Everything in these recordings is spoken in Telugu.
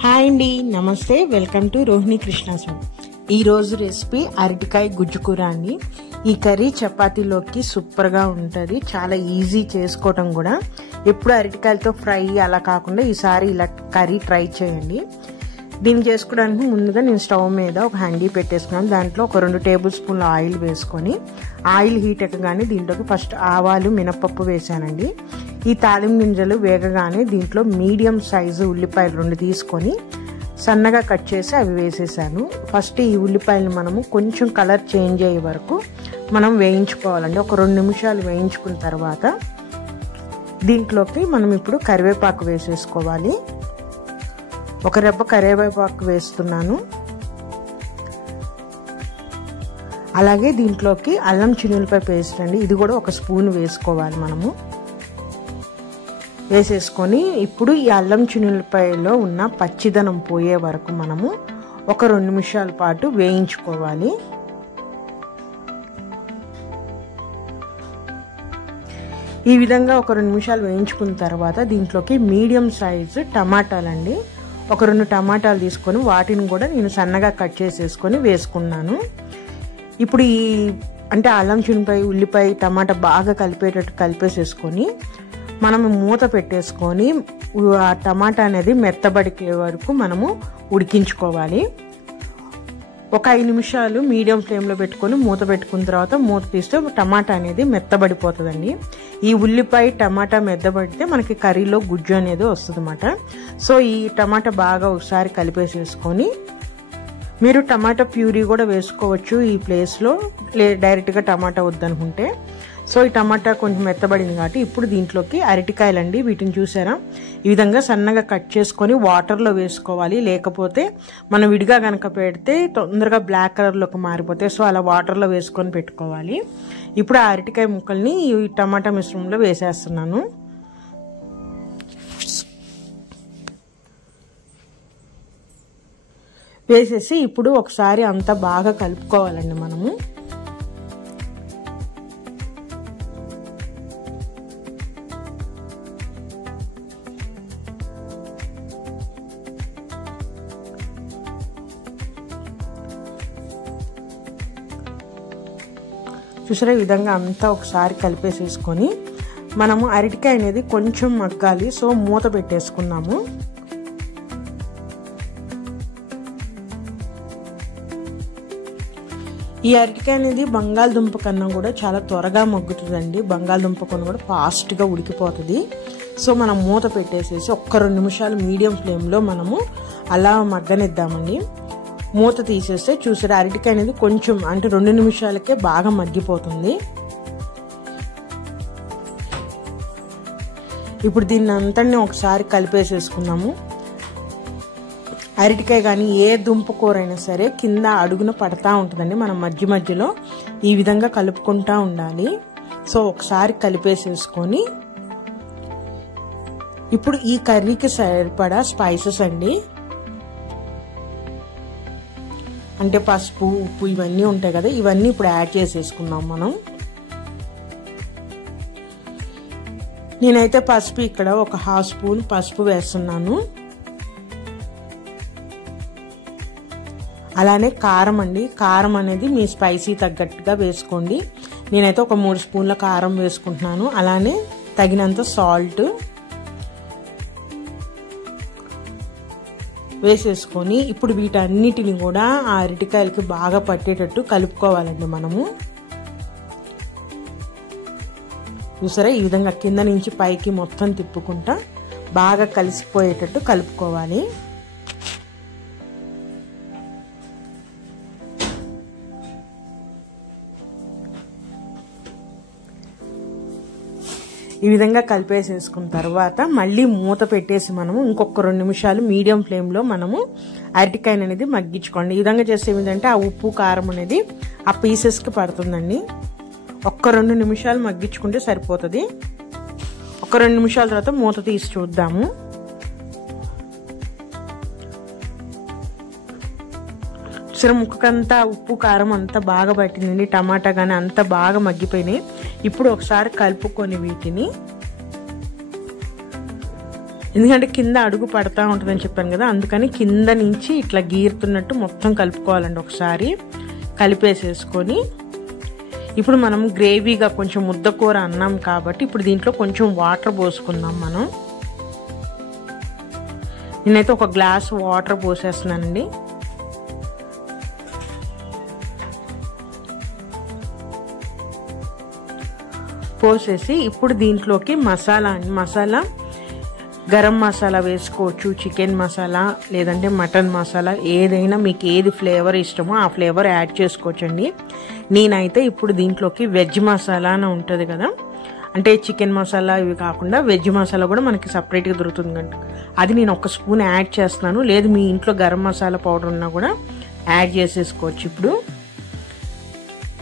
హాయ్ అండి, నమస్తే. Welcome to Rohini Krishna's. ఈరోజు రెసిపీ అరటికాయ గుజ్జు కూర అండి. ఈ కర్రీ చపాతీలోకి సూపర్గా ఉంటుంది. చాలా ఈజీ చేసుకోవటం కూడా. ఎప్పుడు అరటికాయలతో ఫ్రై అలా కాకుండా ఈసారి ఇలా కర్రీ ట్రై చేయండి. దీన్ని చేసుకోవడానికి ముందుగా నేను స్టవ్ మీద ఒక హ్యాండీ పెట్టేసుకున్నాను. దాంట్లో ఒక 2 టేబుల్ స్పూన్ల ఆయిల్ వేసుకొని, ఆయిల్ హీట్ ఎక్కగానే దీంట్లోకి ఫస్ట్ ఆవాలు, మినపప్పు వేసానండి. ఈ తాలింపు గింజలు వేగగానే దీంట్లో మీడియం సైజు ఉల్లిపాయలు 2 తీసుకొని సన్నగా కట్ చేసి అవి వేసేసాను. ఫస్ట్ ఈ ఉల్లిపాయలు మనము కొంచెం కలర్ చేంజ్ అయ్యే వరకు మనం వేయించుకోవాలండి. ఒక 2 నిమిషాలు వేయించుకున్న తర్వాత దీంట్లోకి మనం ఇప్పుడు కరివేపాకు వేసేసుకోవాలి. ఒక రెబ్బ కరివేపాకు వేస్తున్నాను. అలాగే దీంట్లోకి అల్లం చిన్నులపాయ పేస్ట్ అండి, ఇది కూడా 1 స్పూన్ వేసుకోవాలి. మనము వేసేసుకొని ఇప్పుడు ఈ అల్లం చిన్నులపాయలో ఉన్న పచ్చిదనం పోయే వరకు మనము ఒక 2 నిమిషాల పాటు వేయించుకోవాలి. ఈ విధంగా ఒక 2 నిమిషాలు వేయించుకున్న తర్వాత దీంట్లోకి మీడియం సైజు టమాటాలండి, ఒక 2 టమాటాలు తీసుకొని వాటిని కూడా నేను సన్నగా కట్ చేసేసుకొని వేసుకున్నాను. ఇప్పుడు ఈ అంటే అల్లం చిన్నులపాయ, ఉల్లిపాయ, టమాటా బాగా కలిపేటట్టు కలిపేసేసుకొని మనము మూత పెట్టేసుకొని ఆ టమాటా అనేది మెత్తబడికే వరకు మనము ఉడికించుకోవాలి. ఒక 5 నిమిషాలు మీడియం ఫ్లేమ్లో పెట్టుకొని మూత పెట్టుకున్న తర్వాత మూత తీస్తే టమాటా అనేది మెత్తబడిపోతుందండి. ఈ ఉల్లిపాయ టమాటా మెత్తబడితే మనకి కర్రీలో గుజ్జు అనేది వస్తుంది అన్నమాట. సో ఈ టమాటా బాగా ఒకసారి కలిపేసేసుకొని, మీరు టమాటా ప్యూరీ కూడా వేసుకోవచ్చు ఈ ప్లేస్లో, డైరెక్ట్గా టమాటా వద్దనుకుంటే. సో ఈ టమాటా కొంచెం మెత్తబడింది కాబట్టి ఇప్పుడు దీంట్లోకి అరటికాయలండి, వీటిని చూసారా ఈ విధంగా సన్నగా కట్ చేసుకొని వాటర్లో వేసుకోవాలి. లేకపోతే మనం విడిగా కనుక పెడితే తొందరగా బ్లాక్ కలర్లోకి మారిపోతాయి. సో అలా వాటర్లో వేసుకొని పెట్టుకోవాలి. ఇప్పుడు ఆ అరటికాయ ముక్కల్ని ఈ టమాటా మిశ్రమంలో వేసేస్తున్నాను. వేసేసి ఇప్పుడు ఒకసారి అంతా బాగా కలుపుకోవాలండి మనము. చూసారా ఈ విధంగా అంతా ఒకసారి కలిపేసేసుకొని మనము అరటికాయ అనేది కొంచెం మగ్గాలి. సో మూత పెట్టేసుకున్నాము. ఈ అరటికాయ అనేది బంగాళదుంప కన్నా కూడా చాలా త్వరగా మగ్గుతుందండి. బంగాళదుంప కన్నా కూడా ఫాస్ట్గా ఉడికిపోతుంది. సో మనం మూత పెట్టేసేసి ఒక్క 2 నిమిషాలు మీడియం ఫ్లేమ్లో మనము అలా మగ్గనిద్దామండి. మూత తీసేస్తే చూసారా అరటికాయ అనేది కొంచెం అంటే 2 నిమిషాలకే బాగా మగ్గిపోతుంది. ఇప్పుడు దీన్ని అంతనే ఒకసారి కలిపేసేసుకున్నాము. అరటికాయ కానీ ఏ దుంప కూర అయినా సరే కింద అడుగున పడతా ఉంటుందండి. మనం మధ్య మధ్యలో ఈ విధంగా కలుపుకుంటా ఉండాలి. సో ఒకసారి కలిపేసేసుకొని ఇప్పుడు ఈ కర్రీకి సరిపడా స్పైసెస్ అండి, అంటే పసుపు, ఉప్పు ఇవన్నీ ఉంటాయి కదా, ఇవన్నీ ఇప్పుడు యాడ్ చేసేసుకున్నాం మనం. నేనైతే పసుపు ఇక్కడ ఒక 1/2 స్పూన్ పసుపు వేస్తున్నాను. అలానే కారం అండి, కారం అనేది మీ స్పైసీ తగ్గట్టుగా వేసుకోండి. నేనైతే ఒక 3 స్పూన్ల కారం వేసుకుంటున్నాను. అలానే తగినంత సాల్ట్ వేసేసుకొని ఇప్పుడు వీటన్నిటిని కూడా ఆ అరటికాయలకి బాగా పట్టేటట్టు కలుపుకోవాలండి మనము. చూసారా ఈ విధంగా కింద నుంచి పైకి మొత్తం తిప్పుకుంటా బాగా కలిసిపోయేటట్టు కలుపుకోవాలి. ఈ విధంగా కలిపేసేసుకున్న తర్వాత మళ్ళీ మూత పెట్టేసి మనము ఇంకొక 2 నిమిషాలు మీడియం ఫ్లేమ్లో మనము అరటికాయ అనేది మగ్గించుకోండి. ఈ విధంగా చేస్తే ఏమిటంటే ఆ ఉప్పు కారం అనేది ఆ పీసెస్కి పడుతుందండి. ఒక్క 2 నిమిషాలు మగ్గించుకుంటే సరిపోతుంది. ఒక 2 నిమిషాల తర్వాత మూత తీసి చూద్దాము. సరే ముక్కకంతా ఉప్పు కారం అంతా బాగా పట్టిందండి. టమాటా కానీ అంతా బాగా మగ్గిపోయినాయి. ఇప్పుడు ఒకసారి కలుపుకొని వీటిని ఎందుకంటే కింద అడుగు పడతా ఉంటుందని చెప్పాను కదా, అందుకని కింద నుంచి ఇట్లా గీరుతున్నట్టు మొత్తం కలుపుకోవాలండి. ఒకసారి కలిపేసేసుకొని ఇప్పుడు మనం గ్రేవీగా కొంచెం ముద్దకూర అన్నాం కాబట్టి ఇప్పుడు దీంట్లో కొంచెం వాటర్ పోసుకుందాం మనం. నేనైతే ఒక గ్లాస్ వాటర్ పోసేస్తున్నానండి. పోసేసి ఇప్పుడు దీంట్లోకి మసాలా గరం మసాలా వేసుకోవచ్చు, చికెన్ మసాలా లేదంటే మటన్ మసాలా, ఏదైనా మీకు ఏది ఫ్లేవర్ ఇష్టమో ఆ ఫ్లేవర్ యాడ్ చేసుకోవచ్చండి. నేనైతే ఇప్పుడు దీంట్లోకి వెజ్ మసాలా అని ఉంటుంది కదా, అంటే చికెన్ మసాలా ఇవి కాకుండా వెజ్ మసాలా కూడా మనకి సపరేట్గా దొరుకుతుంది కంటే అది నేను 1 స్పూన్ యాడ్ చేస్తున్నాను. లేదు మీ ఇంట్లో గరం మసాలా పౌడర్ ఉన్నా కూడా యాడ్ చేసేసుకోవచ్చు. ఇప్పుడు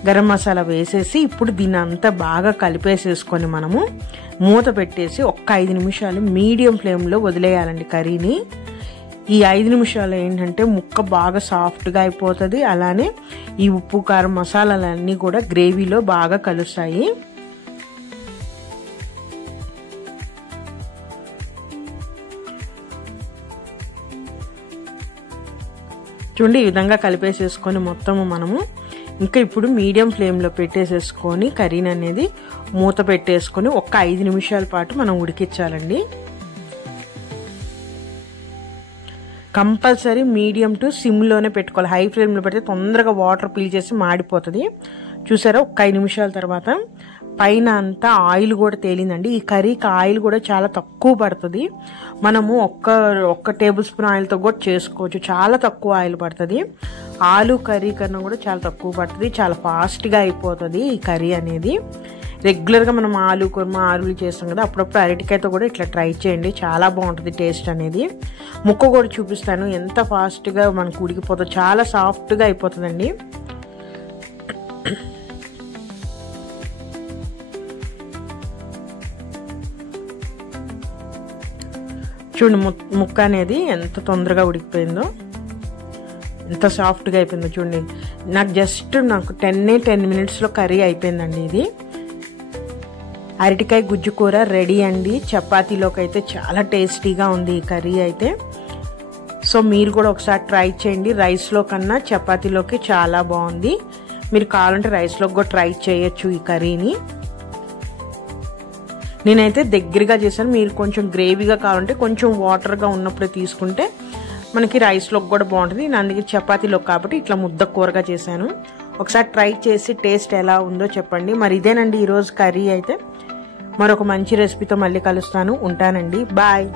గరం మసాలా వేసేసి ఇప్పుడు దీన్ని అంతా బాగా కలిపేసేసుకొని మనము మూత పెట్టేసి 5 నిమిషాలు మీడియం ఫ్లేమ్లో వదిలేయాలండి కర్రీని. ఈ 5 నిమిషాలు ఏంటంటే ముక్క బాగా సాఫ్ట్గా అయిపోతుంది, అలానే ఈ ఉప్పు కారం మసాలాలన్నీ కూడా గ్రేవీలో బాగా కలుస్తాయి. చూడండి ఈ విధంగా కలిపేసేసుకొని మొత్తము మనము ఇంకా ఇప్పుడు మీడియం ఫ్లేమ్లో పెట్టేసేసుకొని కర్రీని అనేది మూత పెట్టేసుకొని 5 నిమిషాల పాటు మనం ఉడికించాలండి. కంపల్సరీ మీడియం టు సిమ్లోనే పెట్టుకోవాలి. హై ఫ్లేమ్లో పెడితే తొందరగా వాటర్ పీల్చేసి మాడిపోతుంది. చూసారా 5 నిమిషాల తర్వాత పైన అంతా ఆయిల్ కూడా తేలిందండి. ఈ కర్రీకి ఆయిల్ కూడా చాలా తక్కువ పడుతుంది. మనము ఒక్క టేబుల్ స్పూన్ ఆయిల్తో కూడా చేసుకోవచ్చు, చాలా తక్కువ ఆయిల్ పడుతుంది. ఆలు కర్రీ కన్నా కూడా చాలా తక్కువ పడుతుంది, చాలా ఫాస్ట్గా అయిపోతుంది ఈ కర్రీ అనేది. రెగ్యులర్గా మనం ఆలు కుర్మా ఆలులు చేస్తాం కదా, అప్పుడప్పుడు అరటికాయతో కూడా ఇట్లా ట్రై చేయండి, చాలా బాగుంటుంది టేస్ట్ అనేది. ముక్క కూడా చూపిస్తాను ఎంత ఫాస్ట్గా మనకు ఉడికిపోతుంది, చాలా సాఫ్ట్గా అయిపోతుందండి. చూడండి ముక్క అనేది ఎంత తొందరగా ఉడికిపోయిందో, ఎంత సాఫ్ట్గా అయిపోయిందో చూడండి. నాకు 10 మినిట్స్లో కర్రీ అయిపోయిందండి. ఇది అరటికాయ గుజ్జు కూర రెడీ అండి. చపాతీలోకి అయితే చాలా టేస్టీగా ఉంది ఈ కర్రీ అయితే. సో మీరు కూడా ఒకసారి ట్రై చేయండి. రైస్లో కన్నా చపాతీలోకి చాలా బాగుంది. మీరు కావాలంటే రైస్లోకి కూడా ట్రై చేయొచ్చు ఈ కర్రీని. నేనైతే దగ్గరగా చేశాను, మీరు కొంచెం గ్రేవీగా కావాలంటే కొంచెం వాటర్గా ఉన్నప్పుడే తీసుకుంటే మనకి రైస్లోకి కూడా బాగుంటుంది. నేను అందుకే చపాతీలోకి కాబట్టి ఇట్లా ముద్ద కూరగా చేశాను. ఒకసారి ట్రై చేసి టేస్ట్ ఎలా ఉందో చెప్పండి. మరి ఇదేనండి ఈరోజు కర్రీ అయితే. మరొక మంచి రెసిపీతో మళ్ళీ కలుస్తాను. ఉంటానండి, బాయ్.